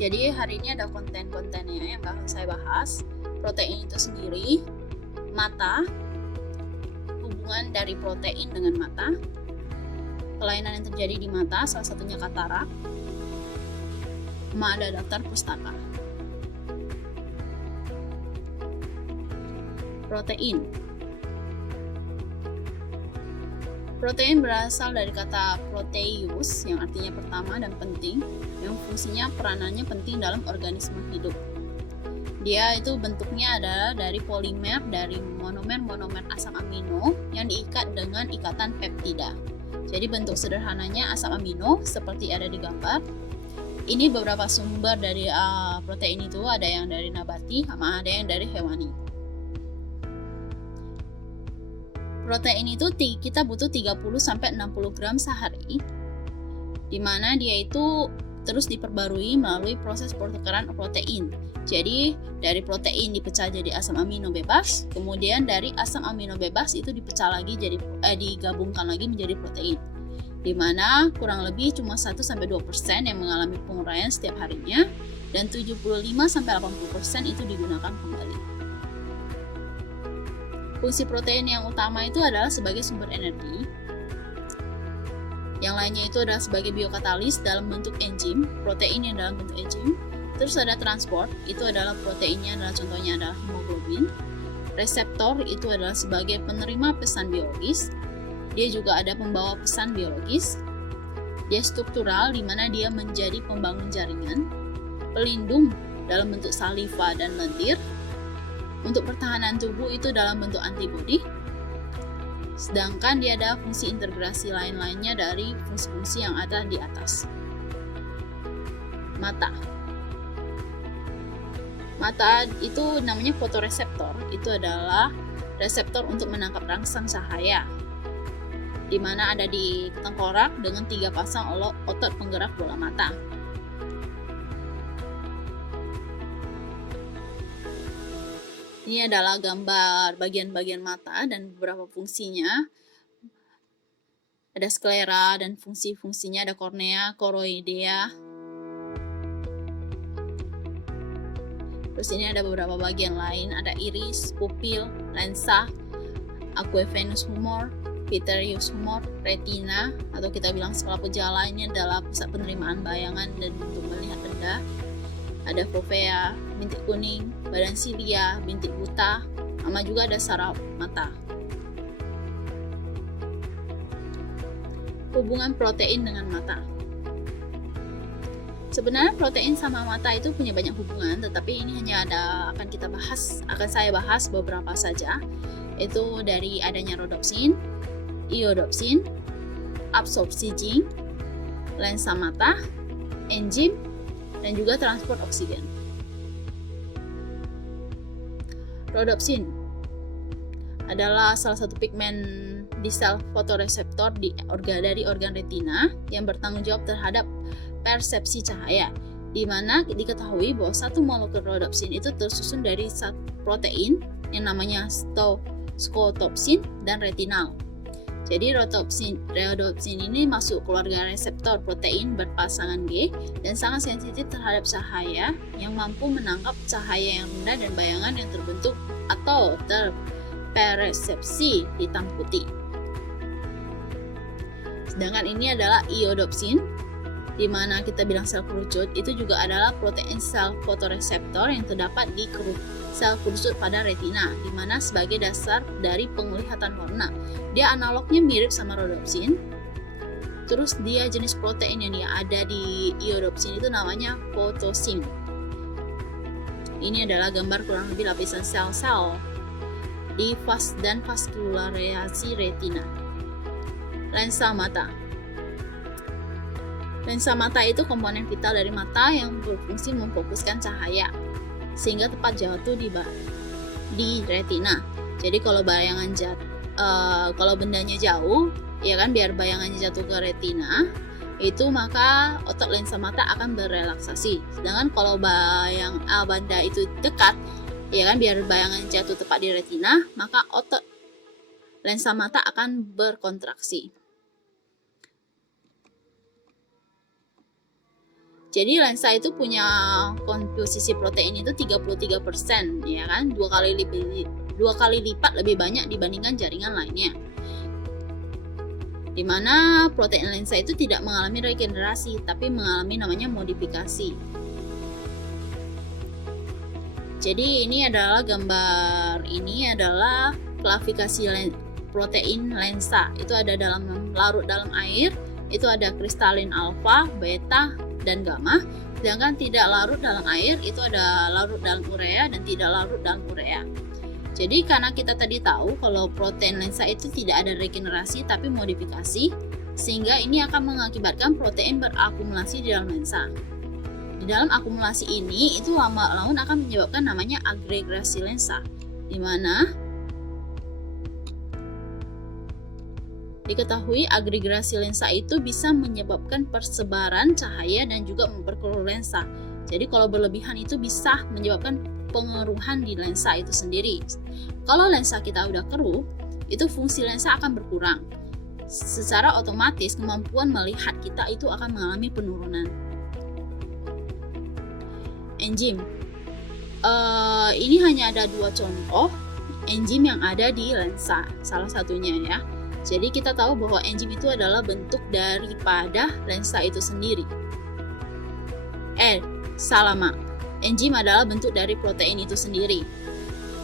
Jadi hari ini ada konten-kontennya yang bakal saya bahas. Protein itu sendiri, mata, hubungan dari protein dengan mata, kelainan yang terjadi di mata, salah satunya katarak, sama ada daftar pustaka. Protein. Protein berasal dari kata proteus yang artinya pertama dan penting, yang fungsinya peranannya penting dalam organisme hidup. Dia itu bentuknya adalah dari polimer dari monomer asam amino yang diikat dengan ikatan peptida. Jadi bentuk sederhananya asam amino seperti ada di gambar. Ini beberapa sumber dari protein itu, ada yang dari nabati sama ada yang dari hewani. Protein itu kita butuh 30-60 gram sehari, di mana dia itu terus diperbarui melalui proses pertukaran protein. Jadi dari protein dipecah jadi asam amino bebas, kemudian dari asam amino bebas itu dipecah lagi jadi digabungkan lagi menjadi protein, di mana kurang lebih cuma 1-2% yang mengalami penguraian setiap harinya, dan 75-80% itu digunakan kembali. Fungsi protein yang utama itu adalah sebagai sumber energi. Yang lainnya itu adalah sebagai biokatalis dalam bentuk enzim, protein yang dalam bentuk enzim. Terus ada transport, itu adalah proteinnya adalah contohnya adalah hemoglobin. Reseptor itu adalah sebagai penerima pesan biologis. Dia juga ada pembawa pesan biologis. Dia struktural, di mana dia menjadi pembangun jaringan. Pelindung dalam bentuk saliva dan lendir. Untuk pertahanan tubuh itu dalam bentuk antibodi. Sedangkan dia ada fungsi integrasi lain-lainnya dari fungsi-fungsi yang ada di atas. Mata. Mata itu namanya fotoreseptor. Itu adalah reseptor untuk menangkap rangsang cahaya, di mana ada di tengkorak dengan 3 pasang otot penggerak bola mata. Ini adalah gambar bagian-bagian mata dan beberapa fungsinya. Ada sklera dan fungsi-fungsinya, ada kornea, koroidea. Terus ini ada beberapa bagian lain, ada iris, pupil, lensa, aqueous humor, vitreous humor, retina, atau kita bilang selaput jala. Ini adalah pusat penerimaan bayangan dan untuk melihat benda. Ada fovea, bintik kuning, badan silia, bintik buta, sama juga ada saraf mata. Hubungan protein dengan mata. Sebenarnya protein sama mata itu punya banyak hubungan, tetapi ini hanya akan saya bahas beberapa saja. Itu dari adanya rodopsin, iodopsin, absorpsi zinc, lensa mata, enzim, dan juga transport oksigen. Rodopsin adalah salah satu pigmen di sel fotoreseptor dari organ retina yang bertanggung jawab terhadap persepsi cahaya, di mana diketahui bahwa satu molekul rodopsin itu tersusun dari satu protein yang namanya skotopsin dan retinal. Jadi rodopsin ini masuk keluarga reseptor protein berpasangan G dan sangat sensitif terhadap cahaya, yang mampu menangkap cahaya yang rendah dan bayangan yang terbentuk atau terpersepsi hitam putih. Sedangkan ini adalah iodopsin, di mana kita bilang sel kerucut, itu juga adalah protein sel fotoreseptor yang terdapat di sel kerucut pada retina, di mana sebagai dasar dari penglihatan warna. Dia analognya mirip sama rodopsin. Terus dia jenis protein yang ada di iodopsin itu namanya fotosin. Ini adalah gambar kurang lebih lapisan sel-sel di dan vaskularisasi retina. Lensa mata. Lensa mata itu komponen vital dari mata yang berfungsi memfokuskan cahaya sehingga tepat jatuh di retina. Jadi kalau kalau bendanya jauh, ya kan, biar bayangannya jatuh ke retina, itu maka otot lensa mata akan berelaksasi. Sedangkan kalau benda itu dekat, ya kan, biar bayangan jatuh tepat di retina, maka otot lensa mata akan berkontraksi. Jadi lensa itu punya komposisi protein itu 33%, ya kan? Dua kali lipat lebih banyak dibandingkan jaringan lainnya. Di mana protein lensa itu tidak mengalami regenerasi, tapi mengalami namanya modifikasi. Jadi ini adalah gambar, ini adalah klasifikasi protein lensa. Itu ada larut dalam air, itu ada kristalin alfa, beta, dan gamma. Sedangkan tidak larut dalam air, itu ada larut dalam urea dan tidak larut dalam urea. Jadi karena kita tadi tahu kalau protein lensa itu tidak ada regenerasi tapi modifikasi, sehingga ini akan mengakibatkan protein berakumulasi di dalam lensa. Di dalam akumulasi ini itu lama-lama akan menyebabkan namanya agregasi lensa, di mana diketahui agregasi lensa itu bisa menyebabkan persebaran cahaya dan juga memperkeruh lensa. Jadi kalau berlebihan itu bisa menyebabkan pengeruhan di lensa itu sendiri. Kalau lensa kita udah keruh, itu fungsi lensa akan berkurang. Secara otomatis kemampuan melihat kita itu akan mengalami penurunan. Enzim. Ini hanya ada 2 contoh enzim yang ada di lensa, salah satunya ya. Jadi kita tahu bahwa enzim itu adalah bentuk daripada lensa itu sendiri. Enzim adalah bentuk dari protein itu sendiri.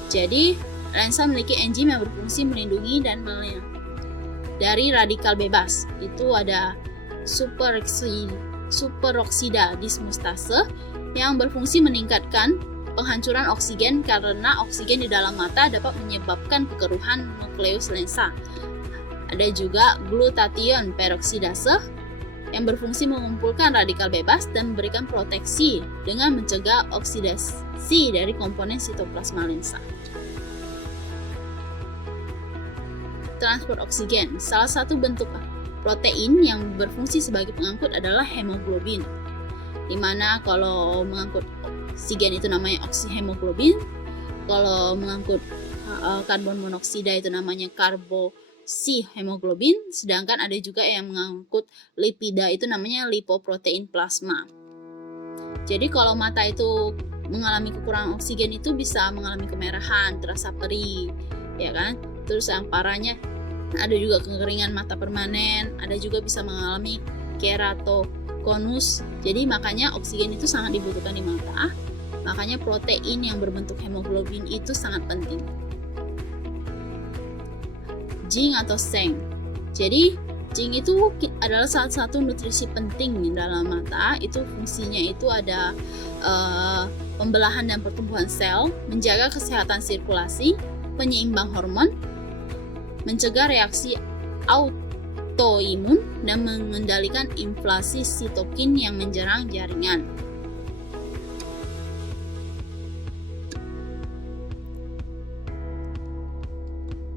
Jadi, lensa memiliki enzim yang berfungsi melindungi dan dari radikal bebas. Itu ada superoksida dismutase yang berfungsi meningkatkan penghancuran oksigen karena oksigen di dalam mata dapat menyebabkan kekeruhan nukleus lensa. Ada juga glutathione peroksidase yang berfungsi mengumpulkan radikal bebas dan memberikan proteksi dengan mencegah oksidasi dari komponen sitoplasma lensa. Transport oksigen. Salah satu bentuk protein yang berfungsi sebagai pengangkut adalah hemoglobin. Di mana kalau mengangkut oksigen itu namanya oksihemoglobin, kalau mengangkut karbon monoksida itu namanya karboksihemoglobin, sedangkan ada juga yang mengangkut lipida itu namanya lipoprotein plasma. Jadi kalau mata itu mengalami kekurangan oksigen itu bisa mengalami kemerahan, terasa perih, ya kan? Terus yang parahnya ada juga kekeringan mata permanen, ada juga bisa mengalami keratokonus. Jadi makanya oksigen itu sangat dibutuhkan di mata. Makanya protein yang berbentuk hemoglobin itu sangat penting. Zinc atau seng. Jadi zinc itu adalah salah satu nutrisi penting di dalam mata. Itu fungsinya itu ada pembelahan dan pertumbuhan sel, menjaga kesehatan sirkulasi, penyeimbang hormon, mencegah reaksi autoimun, dan mengendalikan inflasi sitokin yang menyerang jaringan.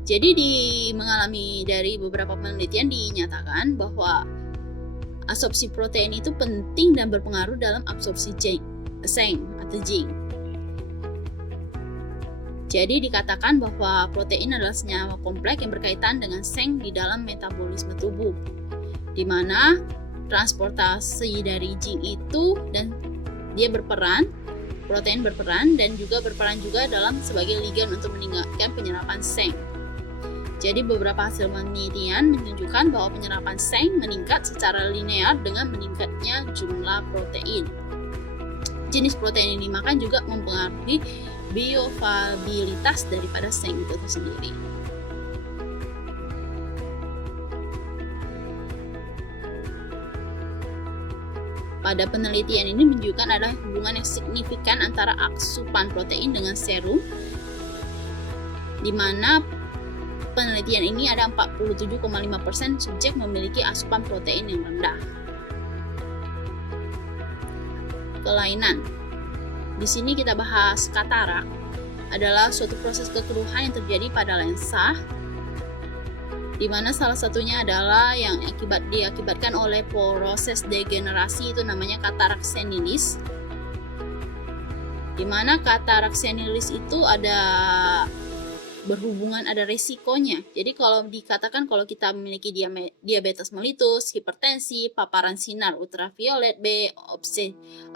Jadi mengalami dari beberapa penelitian dinyatakan bahwa absorpsi protein itu penting dan berpengaruh dalam absorpsi seng atau zinc. Jadi dikatakan bahwa protein adalah senyawa kompleks yang berkaitan dengan seng di dalam metabolisme tubuh, di mana transportasi dari zinc itu dan dia protein berperan dan juga berperan juga dalam sebagai ligan untuk meningkatkan penyerapan seng. Jadi beberapa hasil penelitian menunjukkan bahwa penyerapan seng meningkat secara linear dengan meningkatnya jumlah protein. Jenis protein yang dimakan juga mempengaruhi bioavailabilitas daripada seng itu sendiri. Pada penelitian ini menunjukkan ada hubungan yang signifikan antara asupan protein dengan serum, di mana penelitian ini ada 47,5% subjek memiliki asupan protein yang rendah. Kelainan. Di sini kita bahas katarak, adalah suatu proses kekeruhan yang terjadi pada lensa, di mana salah satunya adalah yang diakibatkan oleh proses degenerasi itu namanya katarak senilis. Di mana katarak senilis itu ada berhubungan, ada resikonya. Jadi kalau dikatakan kalau kita memiliki diabetes mellitus, hipertensi, paparan sinar ultraviolet B,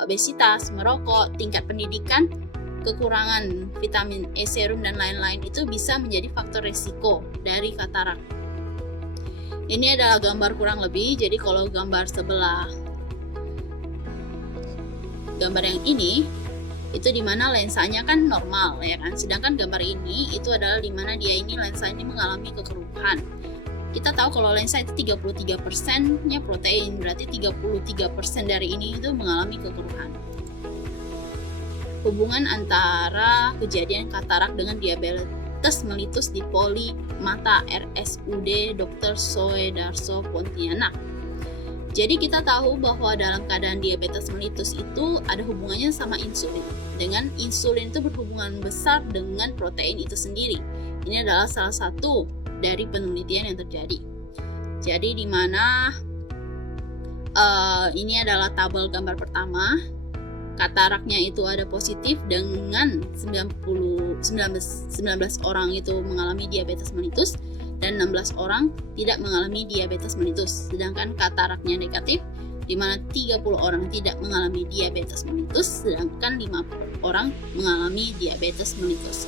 obesitas, merokok, tingkat pendidikan, kekurangan vitamin E serum dan lain-lain itu bisa menjadi faktor resiko dari katarak. Ini adalah gambar kurang lebih. Jadi kalau gambar sebelah gambar yang ini itu dimana lensanya kan normal ya kan, sedangkan gambar ini itu adalah dimana dia ini lensa ini mengalami kekeruhan. Kita tahu kalau lensa itu 33%-nya protein, berarti 33% dari ini itu mengalami kekeruhan. Hubungan antara kejadian katarak dengan diabetes mellitus di Poli Mata RSUD Dr. Soedarso Pontianak. Jadi kita tahu bahwa dalam keadaan diabetes mellitus itu ada hubungannya sama insulin. Dengan insulin itu berhubungan besar dengan protein itu sendiri. Ini adalah salah satu dari penelitian yang terjadi. Jadi di mana ini adalah tabel gambar pertama. Kataraknya itu ada positif dengan 19 orang itu mengalami diabetes mellitus dan 16 orang tidak mengalami diabetes mellitus. Sedangkan kataraknya negatif di mana 30 orang tidak mengalami diabetes mellitus, sedangkan 50 orang mengalami diabetes mellitus.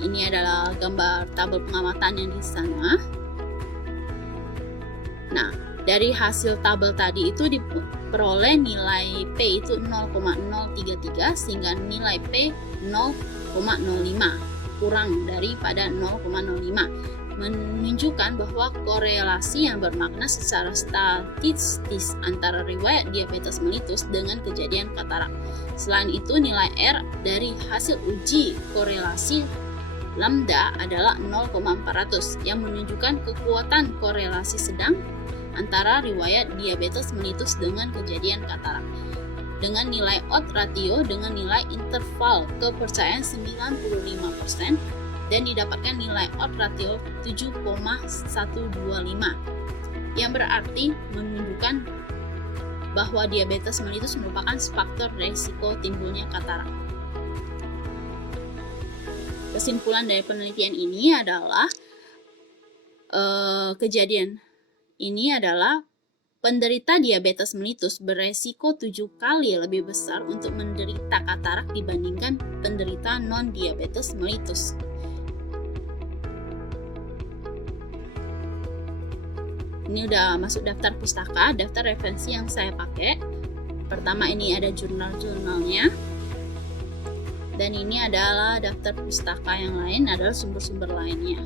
Ini adalah gambar tabel pengamatan yang di sana. Nah, dari hasil tabel tadi itu diperoleh nilai P itu 0,033 sehingga nilai P 0,05. kurang daripada 0,05, menunjukkan bahwa korelasi yang bermakna secara statistis antara riwayat diabetes mellitus dengan kejadian katarak. Selain itu, nilai R dari hasil uji korelasi lambda adalah 0,400 yang menunjukkan kekuatan korelasi sedang antara riwayat diabetes mellitus dengan kejadian katarak. Dengan nilai odds ratio dengan nilai interval kepercayaan 95% dan didapatkan nilai odds ratio 7,125 yang berarti menunjukkan bahwa diabetes mellitus merupakan faktor risiko timbulnya katarak. Kesimpulan dari penelitian ini adalah kejadian ini adalah penderita diabetes mellitus beresiko 7 kali lebih besar untuk menderita katarak dibandingkan penderita non-diabetes mellitus. Ini udah masuk daftar pustaka, daftar referensi yang saya pakai. Pertama ini ada jurnal-jurnalnya. Dan ini adalah daftar pustaka yang lain, adalah sumber-sumber lainnya.